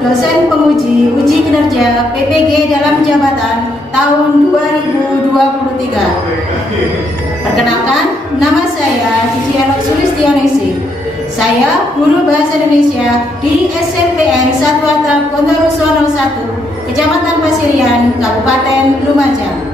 dosen penguji uji kinerja PPG dalam jabatan tahun 2023. Perkenalkan, nama saya Cici Elok Sulistianingsih. Saya guru bahasa Indonesia di SMPN 1 Atap Ponorogo 01, Kecamatan Pasirian, Kabupaten Lumajang.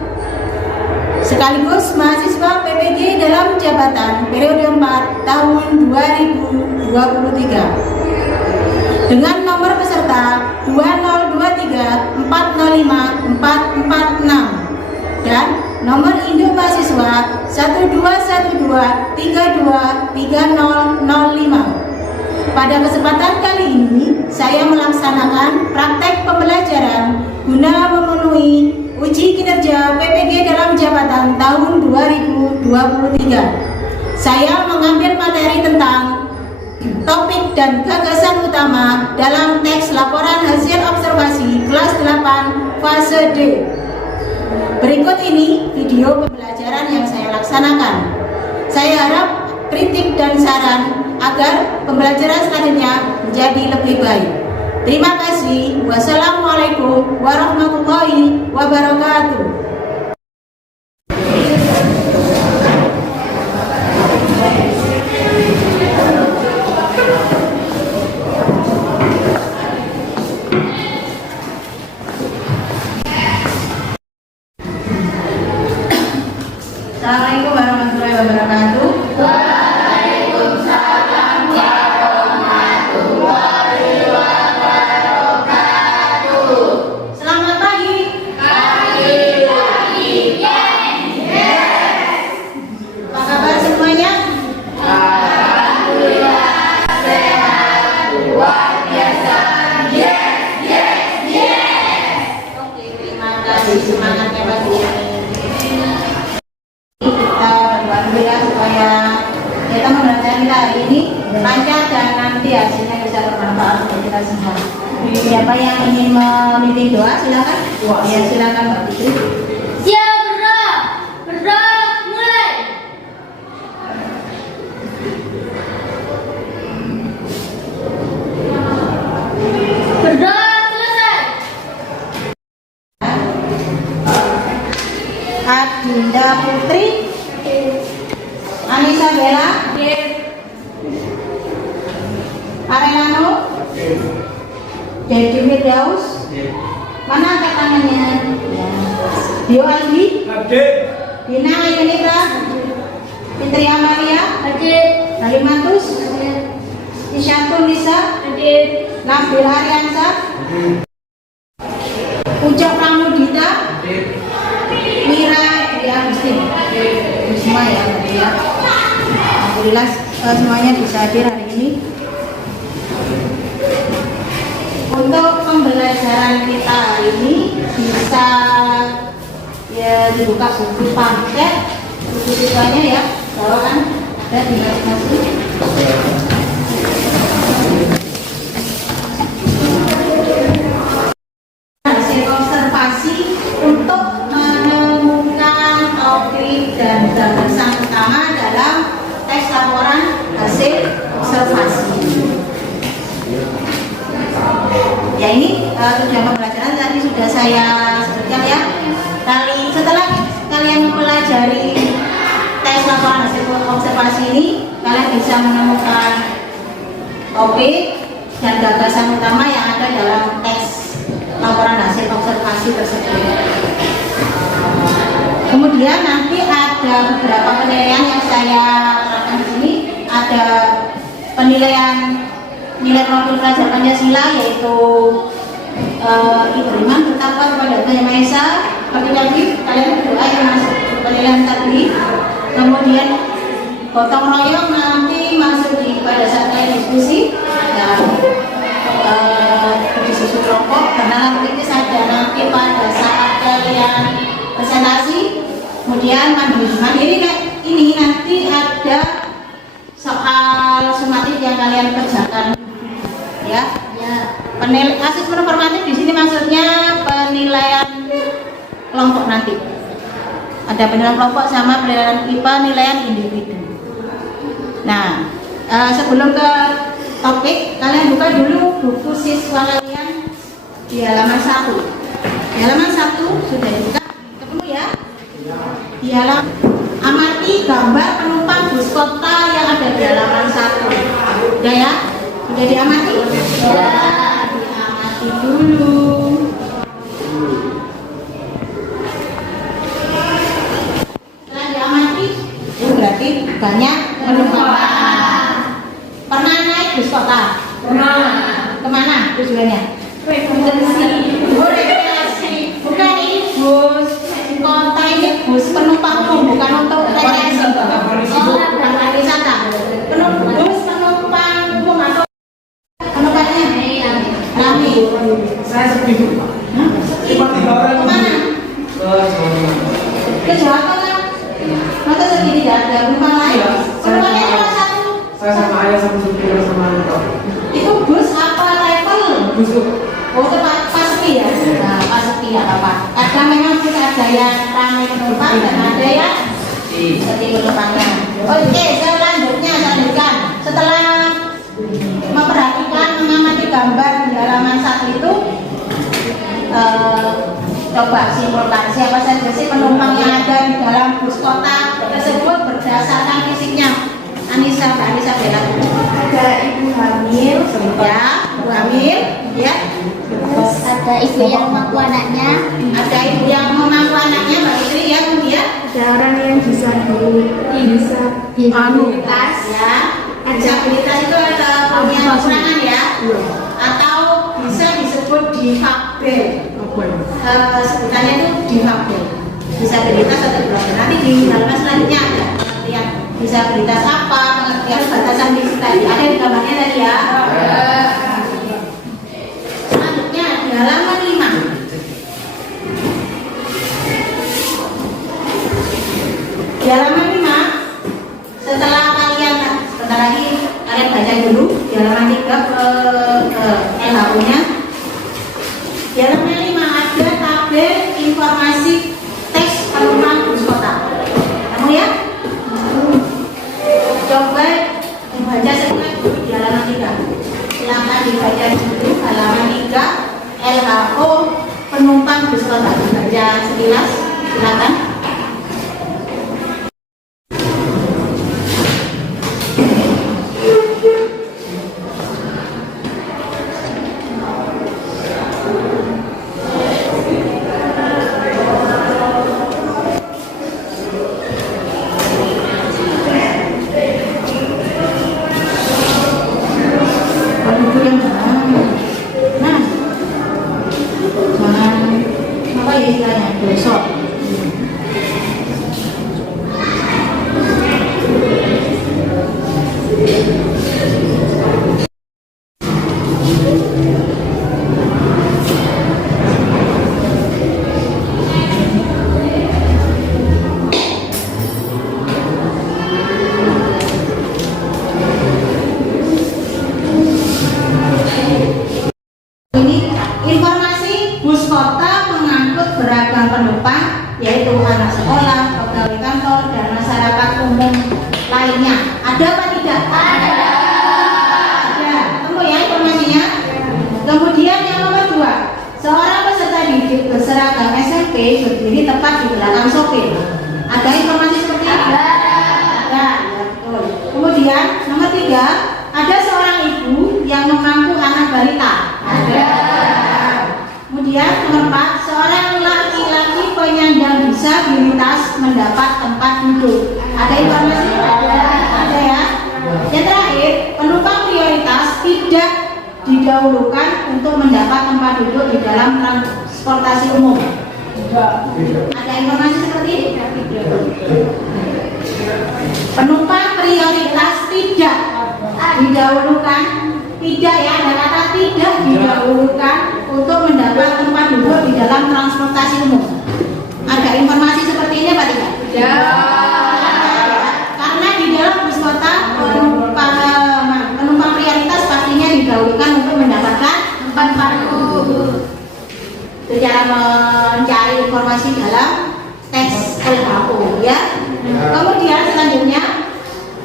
Sekaligus mahasiswa PPG dalam jabatan periode 4 tahun 2023 dengan nomor peserta 20234054446 dan nomor induk mahasiswa 1212323005. Pada kesempatan kali ini saya melaksanakan praktek pembelajaran guna memenuhi uji kinerja PPG dalam jabatan tahun 2023. Saya mengambil materi tentang topik dan gagasan utama dalam teks laporan hasil observasi kelas 8 fase D. Berikut ini video pembelajaran yang saya laksanakan. Saya harap kritik dan saran agar pembelajaran selanjutnya menjadi lebih baik. Terima kasih. Wassalamualaikum warahmatullahi wabarakatuh. Assalamualaikum warahmatullahi wabarakatuh. Semangatnya bagus. Kita berdoa dulu ya supaya kita membelajar kita hari ini lancar dan nanti hasilnya bisa bermanfaat untuk kita semua. Siapa yang ingin memimpin doa silakan. Ya silakan Mbak Putri. Siap, berdoa mulai. Berdoa selesai. Adinda Putri, Anissa Bella, Arelano, Dedi Firdaus, mana angkat tangannya? Dio Aldi, Dina Ayunita, Fitri Amalia, Halimatus, Isyatun Nisa, Nabil Ariansa, Ucok Pramudita, Mira Dwi Agustin. Semua ya, alhamdulillah semuanya bisa hadir hari ini. Untuk pembelajaran kita hari ini bisa ya dibuka buku paket, buku siswanya ya, bawaan ada di masing-masing. Hasil observasi untuk menemukan topik dan gagasan utama dalam teks laporan hasil observasi. Ya ini tujuan pembelajaran tadi sudah saya sebutkan ya. Setelah kalian mempelajari tes laporan hasil observasi ini, kalian bisa menemukan topik dan gagasan utama yang ada dalam tes laporan hasil observasi tersebut. Kemudian nanti ada beberapa penilaian yang saya terapkan di sini. Ada penilaian nilai profil pelajar Pancasila, yaitu beriman bertakwa kepada Tuhan Yang Maha Esa, seperti tadi kalian berdoa yang masuk penilaian tadi. Kemudian gotong royong nanti masuk pada saat kalian diskusi dan berdiskusi kelompok, karena kritis ada nanti pada saat kalian presentasi. Kemudian mandiri ini nanti ada soal sumatif yang kalian kerjakan ya. Asesmen formatif di sini maksudnya penilaian kelompok nanti. Ada penilaian kelompok sama penilaian IPA, penilaian individu. Nah, sebelum ke topik, kalian buka dulu buku siswa kalian di halaman 1. Di halaman 1 sudah dibuka, ketemu ya? Di halaman amati gambar penumpang bus kota yang ada di halaman 1. Udah ya? Sudah diamati? Sudah diamati dulu. Setelah diamati, itu berarti banyak penumpang. Pernah naik bus kota? Pernah. Kemana tujuannya? Rekreasi. Bukan ini bus kota, ini bus penumpang umum, bukan untuk rekreasi. Bukan wisata. Bus penumpang umum atau penumpangnya rame. Saya sepi. Kemana? Ke Jawa Tengah. Masa sedih tidak ada penumpang lain? Penumpangnya cuma satu. Saya sama ayah sama supir sama anak. Itu bus apa travel? Bus tuh. Oh, itu pas sepi ya? Nah, pas sepi ya apa? Kadang memang kita ada yang ramai penumpang dan ada yang seperti penumpangnya. Oke, selanjutnya saya lanjutkan. Setelah memperhatikan, mengamati gambar di halaman 1 itu, coba simpulkan siapa saja sih penumpang yang ada di dalam bus kota tersebut berdasarkan fisiknya. Anissa bela. Ada ibu hamil. Ya, ibu hamil, ya. Ada ibu yang memangku anaknya. Ada ibu yang memangku anaknya, Mbak Fitri, ya. Kemudian Ada orang yang disabilitas. ya, disabilitas itu ada punya kekurangan ya, atau bisa disebut difabel. Sebutannya itu difabel, disabilitas atau difabel. Nanti di halaman selanjutnya ada pengertian disabilitas apa, pengertian batasan fisik tadi. Ada di gambarnya tadi ya. Selanjutnya di halaman 5. Di halaman 5, setelah kalian sebentar lagi kalian baca dulu di halaman 3 ke LHU-nya. Di halaman 5 ada tabel informasi teks penumpang bus kota. Kamu ya? Coba dibaca sekilas dulu di halaman 3. Silakan dibaca dulu halaman 3 LHO penumpang bus kota. Dibaca sekilas, silakan. Informasi bus kota mengangkut beragam penumpang, yaitu anak sekolah, pegawai kantor, dan masyarakat umum lainnya. Ada apa tidak? Ada. Ketemu ya informasinya? Kemudian yang nomor 2, seorang peserta didik berseragam SMP berdiri tepat di belakang sopir. Ada informasi seperti ini? Ada. Ya, betul. Kemudian nomor 3, ada seorang ibu yang memangku anak balita. Ada. Kemudian nomor 4, seorang laki-laki penyandang disabilitas mendapat tempat duduk. Ada informasi? Ada ya. Yang terakhir, penumpang prioritas tidak didahulukan untuk mendapat tempat duduk di dalam transportasi umum. Ada informasi seperti ini? Penumpang prioritas tidak didahulukan, tidak ya, ada kata tidak didahulukan untuk mendapat tempat duduk di dalam transportasi umum. Ada informasi seperti ini Pak Tika? Ya. Karena di dalam bus kota penumpang prioritas pastinya didahulukan untuk mendapatkan tempat duduk. Itu cara mencari informasi dalam teks LHO ya. Kemudian selanjutnya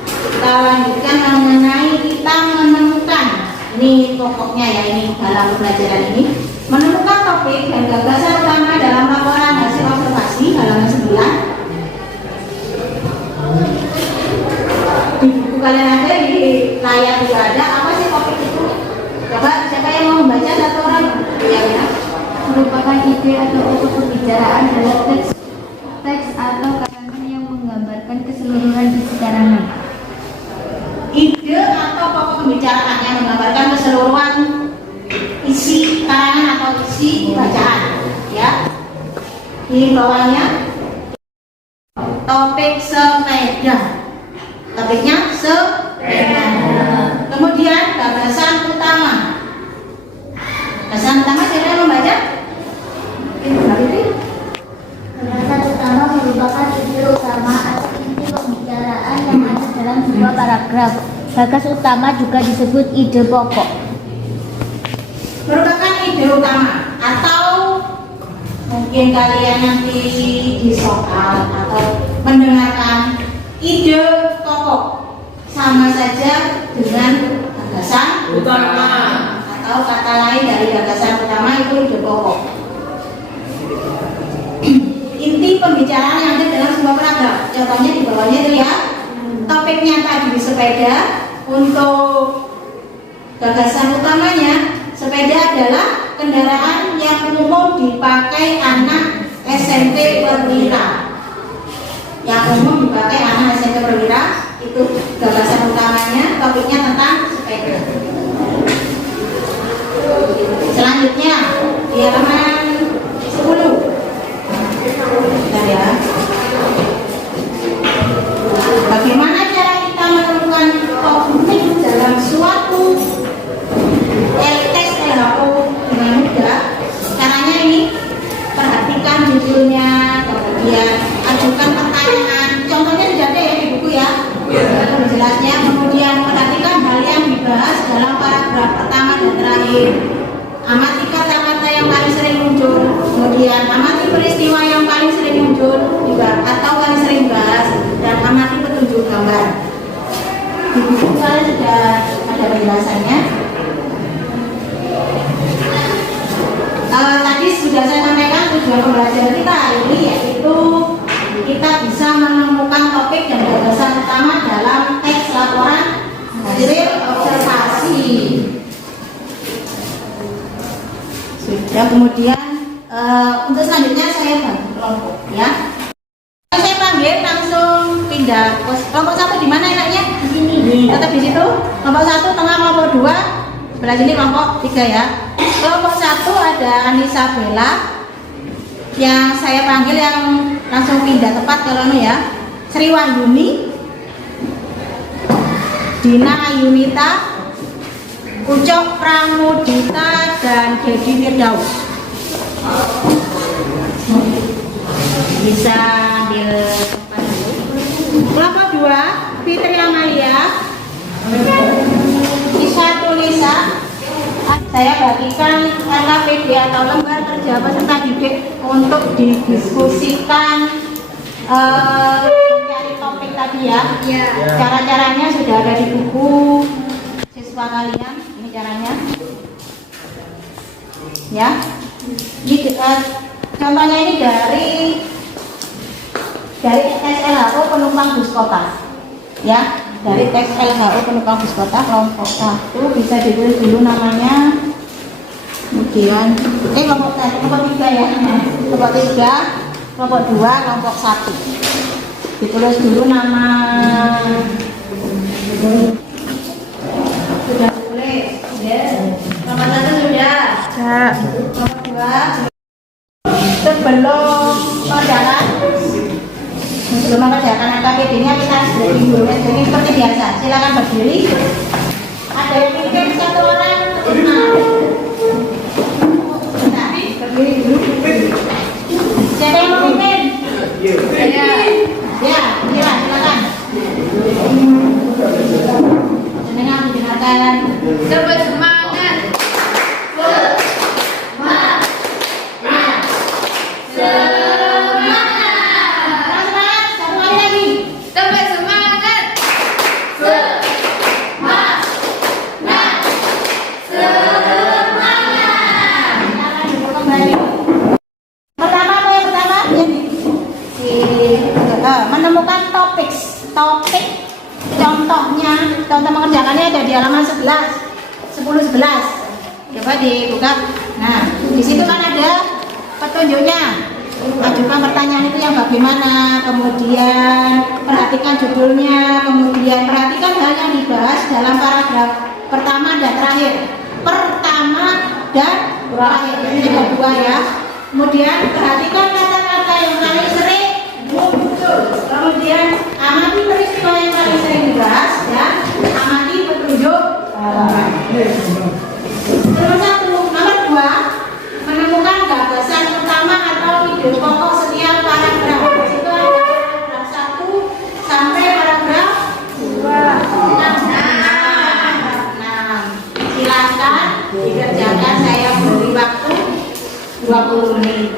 kita lanjutkan mengenai kita menemukan, ini pokoknya ya, ini dalam pelajaran ini Menemukan topik dan gagasan utama dalam laporan hasil observasi halaman 9. Di buku kalian ada, di layar juga ada. Apa sih topik itu? Coba siapa yang mau membaca, satu orang? Ya. Merupakan ide atau pokok pembicaraan dalam teks atau karangan yang menggambarkan keseluruhan isi karangan. Ide atau pokok pembicaraan yang menggambarkan keseluruhan isi karangan atau isi bacaan, ya. Di bawahnya topik sepeda. Topiknya sepeda. Kemudian gagasan utama. Gagasan utama siapa yang membaca? Gagasan utama merupakan ide utama atau inti pembicaraan yang ada dalam sebuah paragraf. Gagas utama juga disebut ide pokok. Merupakan ide utama atau mungkin kalian nanti di soal atau mendengarkan ide pokok, sama saja dengan gagasan Utama. atau kata lain dari gagasan utama itu ide pokok. Inti pembicaraan yang ada dalam sebuah paragraf. Contohnya di bawahnya itu ya. Topiknya tadi sepeda. Untuk gagasan utamanya, sepeda adalah kendaraan yang umum dipakai anak SMP perwira. Yang umum dipakai anak SMP perwira, itu gagasan utamanya. Topiknya tentang sepeda. Selanjutnya di halaman 10. Bentar ya. Bagaimana cara kita menemukan topik dalam suatu teks LHO dengan mudah? Caranya ini, perhatikan judulnya, kemudian ajukan pertanyaan. Contohnya sudah ada ya di buku ya. Jelasnya, kemudian perhatikan hal yang dibahas dalam paragraf pertama dan terakhir. Amati kata-kata yang paling sering muncul, kemudian amati peristiwa yang paling sering muncul juga atau paling sering bahas, dan amati petunjuk gambar. Di buku kalian sudah ada penjelasannya. Tadi sudah saya sampaikan tujuan pembelajaran kita hari ini, yaitu kita bisa menemukan topik dan gagasan utama dalam teks laporan hasil observasi. Sudah, kemudian untuk selanjutnya saya bagi kelompok ya. Saya panggil langsung pindah. Kelompok 1 di mana enaknya? Di sini. Tetap di situ. Kelompok 1 tengah, kelompok 2 sebelah sini, kelompok 3 ya. Kelompok 1 ada Anissa Bella yang saya panggil, yang langsung pindah tempat kalau ya. Sri Wahyuni, Dina Ayunita, Ucok Pramudita, dan Dedi Firdaus. Bisa ambil tempat dulu. Kelompok 2 Fitri Amalia, Isa Tulisa. Saya bagikan LKPD atau lembar kerja peserta didik untuk didiskusikan mencari topik tadi ya. Cara-caranya sudah ada di buku siswa kalian. Ini caranya ya. Ini, contohnya ini dari tes LHO penumpang bus kota ya. Dari teks LHO penumpang bus kota kelompok 1 bisa ditulis dulu namanya, kemudian kelompok 3 ya, kelompok 3, kelompok 2, kelompok 1 ditulis dulu nama. Sudah tulis ya. Kelompok 1 sudah. Kelompok 2 sebelum pelajaran. Sebelum mengerjakan KPD-nya kita stretching dulu. Stretching seperti biasa. Silakan berdiri. Ada yang pimpin satu orang. Nah, berdiri dulu. Siapa yang mau pimpin? Ya, silakan. Dengarkan. Semangat. topik contohnya, contoh mengerjakannya ada di halaman 10-11. Coba dibuka. Nah, di situ kan ada petunjuknya. Ajukan pertanyaan itu yang bagaimana, kemudian perhatikan judulnya, kemudian perhatikan hal yang dibahas dalam paragraf pertama dan terakhir. Pertama dan terakhir, ini ada dua ya. Kemudian perhatikan kata-kata yang paling sering muncul. Kemudian amati peristiwa yang paling sering dibahas dan amati petunjuk. Nomor 2, menemukan gagasan utama atau ide pokok setiap paragraf. Itu ada paragraf 1 sampai paragraf 2. Silakan dikerjakan, saya beri waktu 20 menit.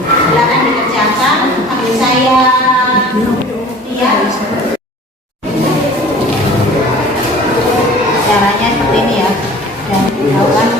Silakan dikerjakan, panggil saya Tia. Caranya seperti ini ya. Dan dilakukan.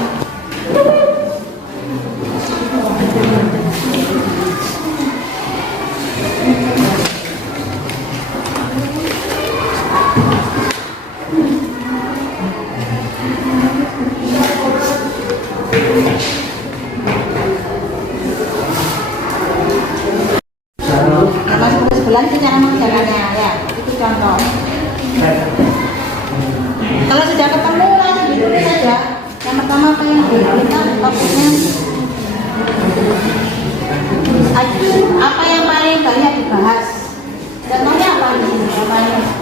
Sebelah itu cara mengerjakannya ya, itu contoh. Kalau sudah ketemu langsung ditulis saja. Yang pertama apa yang kita fokusnya apa yang paling banyak dibahas. Contohnya apa di sini?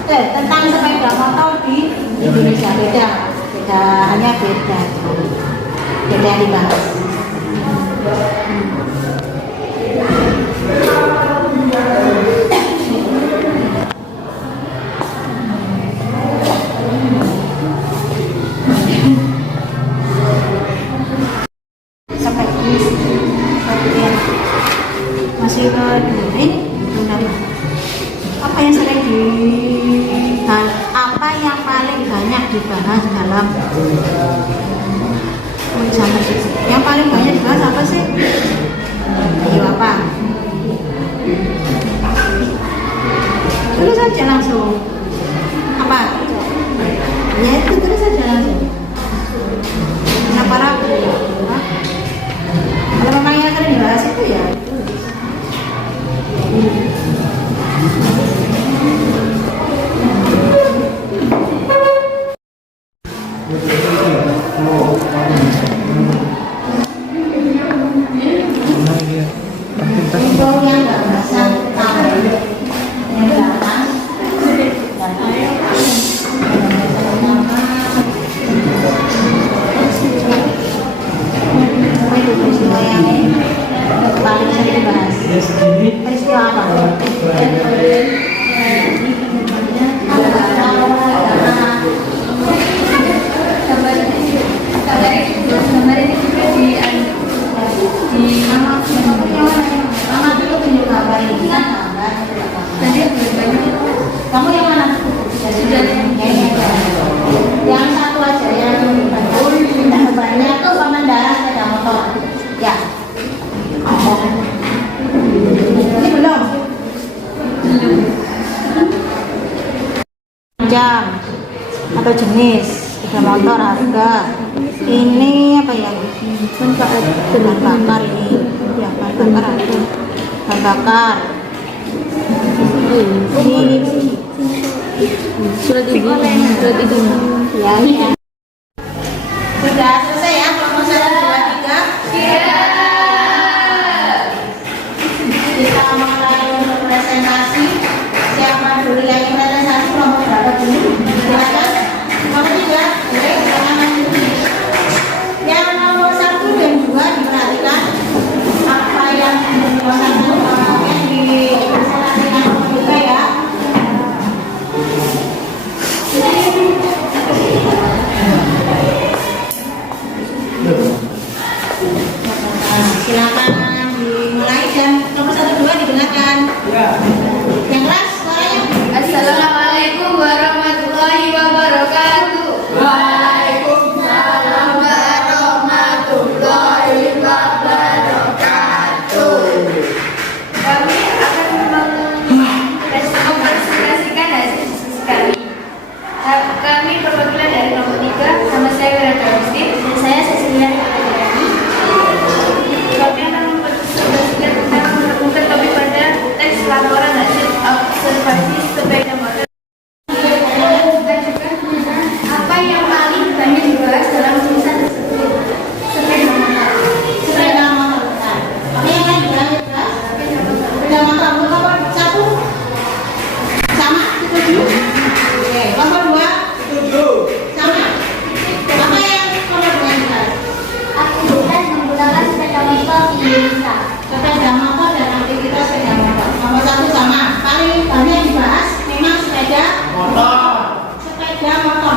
Tentang sepeda motor di Indonesia beda hanya beda yang dibahas. Masih ke apa yang sering apa yang paling banyak dibahas dalam tulisan tersebut? Yang paling banyak dibahas apa sih? Ayo apa? Tulis saja langsung. Apa? Ya itu tulis saja langsung. Kenapa ragu? Kalau memang yang sering dibahas itu ya. Untuk yang gagasan utama yang belakang peristiwa yang paling sering dibahas. Peristiwa apa? Kamu yang mana? Yang satu aja yang banyak tuh pengendara sepeda motor. Ya. Ini belum. Jam atau jenis sepeda motor, harga. Ini apa ya? Bahan bakar ini. Ya, bahan bakar ada. Bahan bakar. Ini surat ibu. Ya, ya. Sudah selesai ya kelompok 1, 2, 3. Kita mulai untuk presentasi. Siapa dulu yang ingin presentasi kelompok berapa dulu? Silakan. Kelompok 3. Boleh, silakan lanjut. Yang nomor 1 dan 2 diperhatikan apa yang di presentasikan kelompok 3 ya. Silakan dimulai dan nomor 1, 2 didengarkan. Yang keras suaranya. Assalamualaikum warahmatullahi wabarakatuh. Waalaikumsalam warahmatullahi wabarakatuh. Kami akan menggunakan sepeda motor di Indonesia. Sepeda motor dan aktivitas sepeda motor. Nomor 1 sama. Paling banyak yang dibahas memang sepeda motor. Sepeda motor.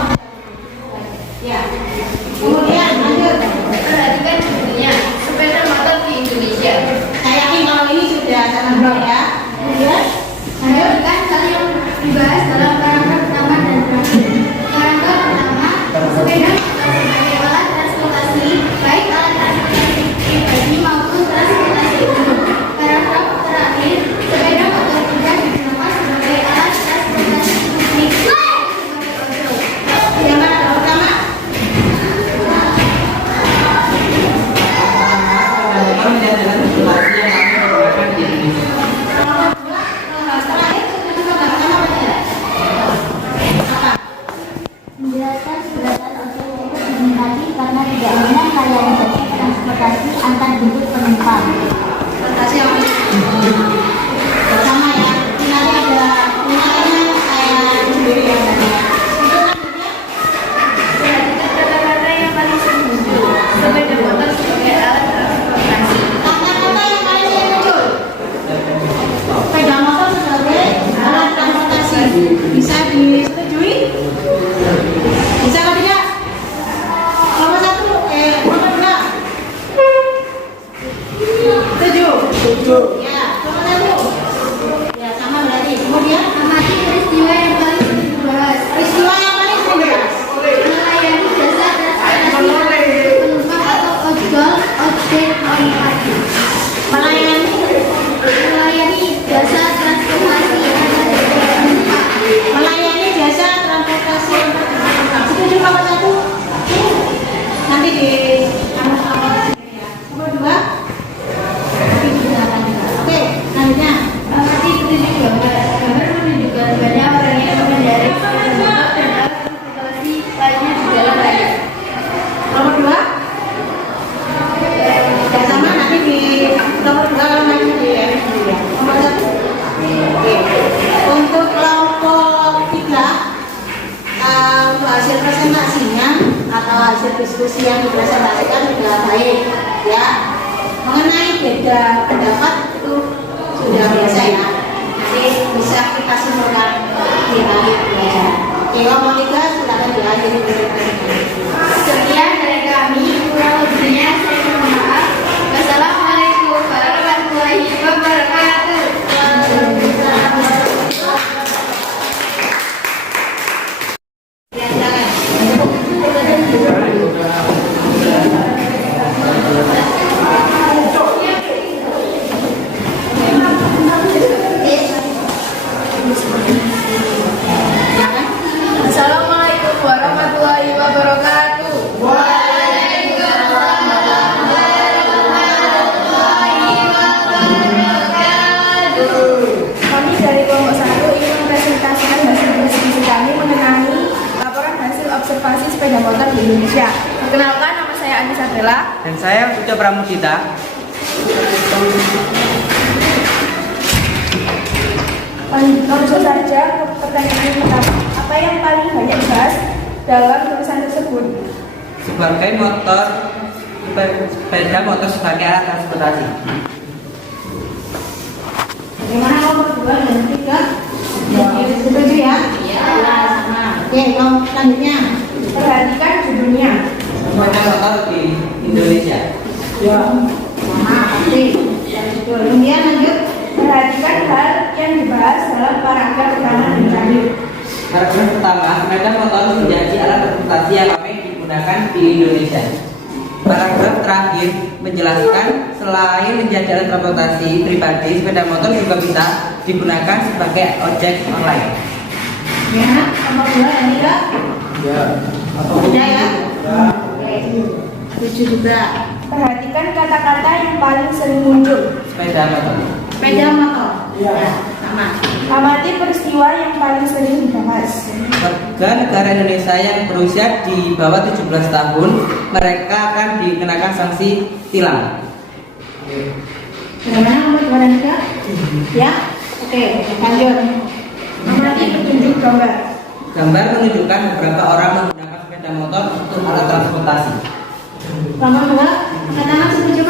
Ya. Kemudian lanjut. Perhatikan judulnya, sepeda motor di Indonesia. Saya yakin kalau ini sudah sangat baik ya. Kemudian lanjut. Perhatikan hal yang dibahas dalam paragraf pertama dan terakhir. Paragraf pertama, sepeda motor sebagai alat transportasi, baik alat transportasi pribadi maupun transportasi umum. Paragraf terakhir, sepeda motor tidak digunakan sebagai alat transportasi publik. Yang mana pertama? Kami menjadi alat transportasi yang kami gunakan di Indonesia. Menjelaskan keberadaan ojek cukup diminati karena tidak hanya melayani jasa transportasi antar jemput penumpang. Transportasi yang sama ya. Nanti ada ingatnya saya sendiri ya tadi ya. Perhatikan kata-kata yang paling sering muncul. Sepeda motor sebagai alat transportasi. Kata-kata yang paling sering muncul. Sepeda motor sebagai alat transportasi. Bisa disetujui? Bisa atau tidak? Nomor 1, nomor 2. Setuju. Ya, nomor 1. Ya, sama berarti. Kemudian Amati peristiwa yang paling sering dibahas. peristiwa yang paling sering dibahas. Melayani jasa transportasi penumpang atau ojol, ojek online. Melayani Jasa transportasi antar jemput penumpang. melayani jasa transportasi. Setuju nomor 1? Nanti di nomor sendiri ya. Nomor 2. Oke, selanjutnya. Amati petunjuk gambar. Gambar menunjukkan banyak orang yang mengendarai sepeda motor dan alat transportasi lainnya di jalan raya. Nomor 2. Ya sama nanti di nomor 2 nanti di sendiri ya. Nomor 1. Oke. Untuk kelompok 3 untuk hasil presentasinya atau hasil diskusi yang dipresentasikan sudah baik ya. Mengenai beda pendapat itu sudah biasa ya. Nanti bisa kita simpulkan di akhir pelajaran. Oke, kelompok 3 silakan diakhiri presentasinya. Sekian dari kami, kurang lebihnya saya mohon maaf. Wassalamualaikum warahmatullahi wabarakatuh. Ya, silakan. Assalamualaikum warahmatullahi wabarakatuh. Kami dari kelompok 1 ingin mempresentasikan hasil diskusi kami mengenai laporan hasil observasi sepeda motor di Indonesia. Perkenalkan, nama saya Anissa Bella. Dan saya Uca Pramudita. Langsung saja ke pertanyaan yang pertama. Apa yang paling banyak dibahas dalam tulisan tersebut? Sebagai motor, sepeda motor sebagai alat transportasi. Bagaimana nomor 2 dan 3? Setuju ya? Iya. Sama. Oke, nomor selanjutnya. Perhatikan judulnya. Sepeda motor di Indonesia. Sama, pasti. Kemudian lanjut. Perhatikan hal yang dibahas dalam paragraf pertama dan terakhir. Paragraf pertama, sepeda motor menjadi alat transportasi yang ramai digunakan di Indonesia. Paragraf terakhir menjelaskan selain menjadi alat transportasi pribadi, sepeda motor juga bisa digunakan sebagai ojek online. Ya, nomor 2 dan 3. Ya. Sudah ya? Oke. Setuju juga. Perhatikan kata-kata yang paling sering muncul. Sepeda motor. Sepeda motor. Ya, sama. Amati peristiwa yang paling sering dibahas. Warga negara Indonesia yang berusia di bawah 17 tahun, mereka akan dikenakan sanksi tilang. Bagaimana nomor 2 dan 3? Ya? Oke, lanjut. Amati petunjuk gambar. Gambar menunjukkan beberapa orang menggunakan sepeda motor untuk alat transportasi. Nomor 2, katakan setuju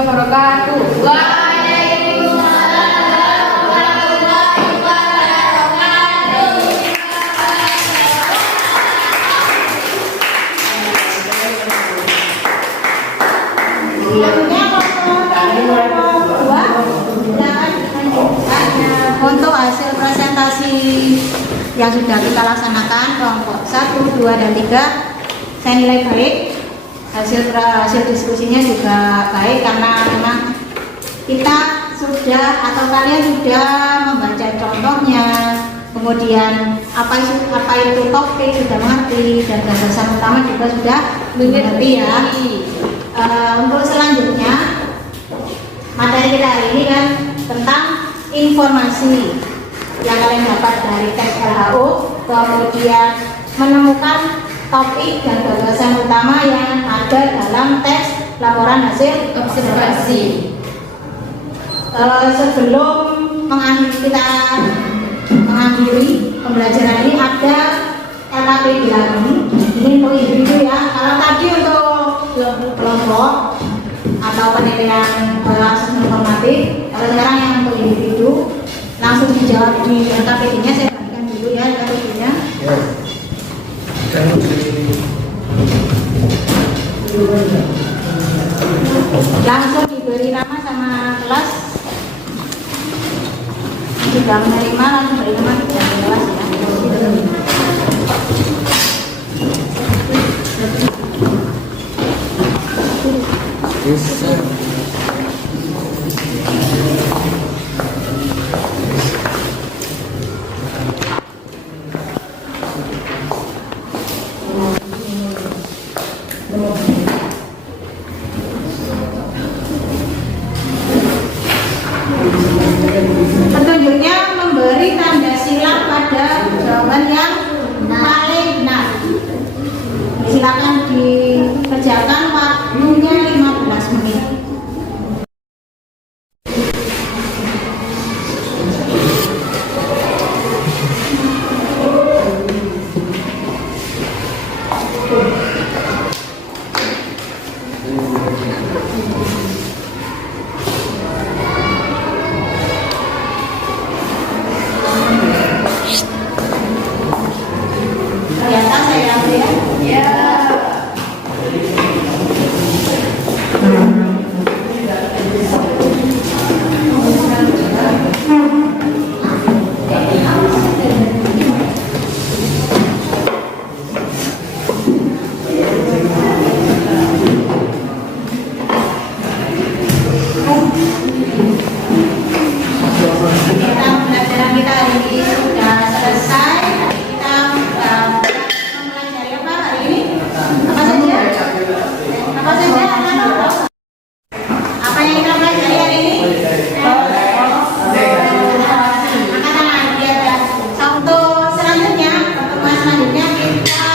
wabarakatuh. Waalaikumsalam warahmatullahi wabarakatuh. Selanjutnya untuk hasil presentasi yang sudah kita laksanakan kelompok 1, 2, dan 3 saya nilai baik. Hasil diskusinya juga baik karena memang kita sudah atau kalian sudah membaca contohnya, kemudian apa itu topik sudah mengerti, dan gagasan utama juga sudah mengerti ya. Untuk selanjutnya materi kita hari ini kan tentang informasi yang kalian dapat dari tes LHO, kemudian menemukan topik dan gagasan utama yang ada dalam tes laporan hasil Observasi. Sebelum mengakhiri pembelajaran ini ada LKPD lagi. Ini untuk individu ya. Kalau tadi untuk kelompok atau penilaian asesmen formatif, kalau sekarang yang untuk individu langsung dijawab di LKPD-nya. Saya bagikan dulu ya LKPD-nya. Langsung diberi nama sama kelas. Sudah menerima langsung beri nama di kelas ya. Petunjuknya memberi tanda silang pada jawaban yang paling benar. Silakan dikerjakan, waktunya 15 menit. Kelihatan saya ya? Pembelajaran kita hari ini sudah selesai. Kita mempelajari apa hari ini? Apa saja? Apa saja? Apa yang kita pelajari hari ini? Angkat tangan. Ya. Untuk selanjutnya, pertemuan selanjutnya kita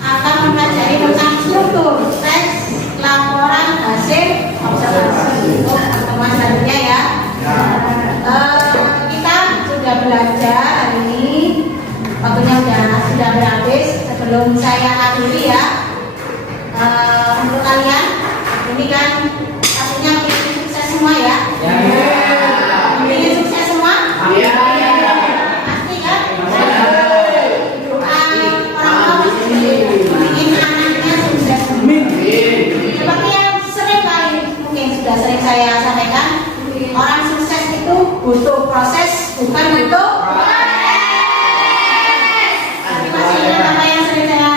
akan mempelajari tentang struktur tes laporan hasil observasi. Untuk pertemuan selanjutnya ya. Kita sudah belajar hari ini, waktunya sudah berhabis. Sebelum saya akhiri ya, untuk kalian ini kan pastinya ingin sukses semua ya. Ingin sukses semua? Pasti kan? Orang tua pasti ingin anaknya sukses semua. Seperti yang sering kali mungkin sudah sering saya sampaikan, orang sukses itu butuh proses, bukan butuh proses. Tapi masih ingat apa yang sering saya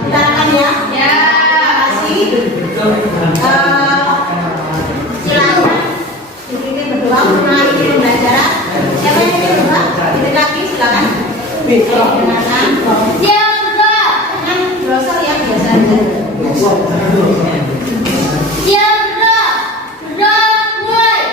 utarakan ya? Ya. Terima kasih. Silakan dititik berdoa untuk mengakhiri pembelajaran. Siapa yang ingin berdoa? Titik lagi silakan. Silakan. Siap, Bro. Kan browser ya biasa aja. Siap, Bro. Bro, mulai.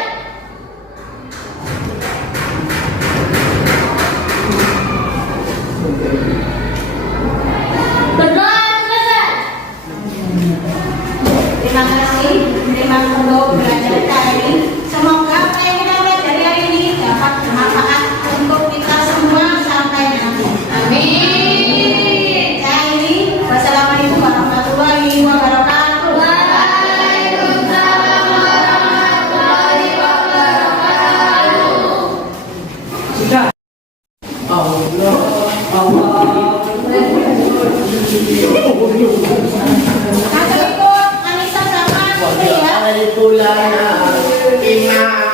Inna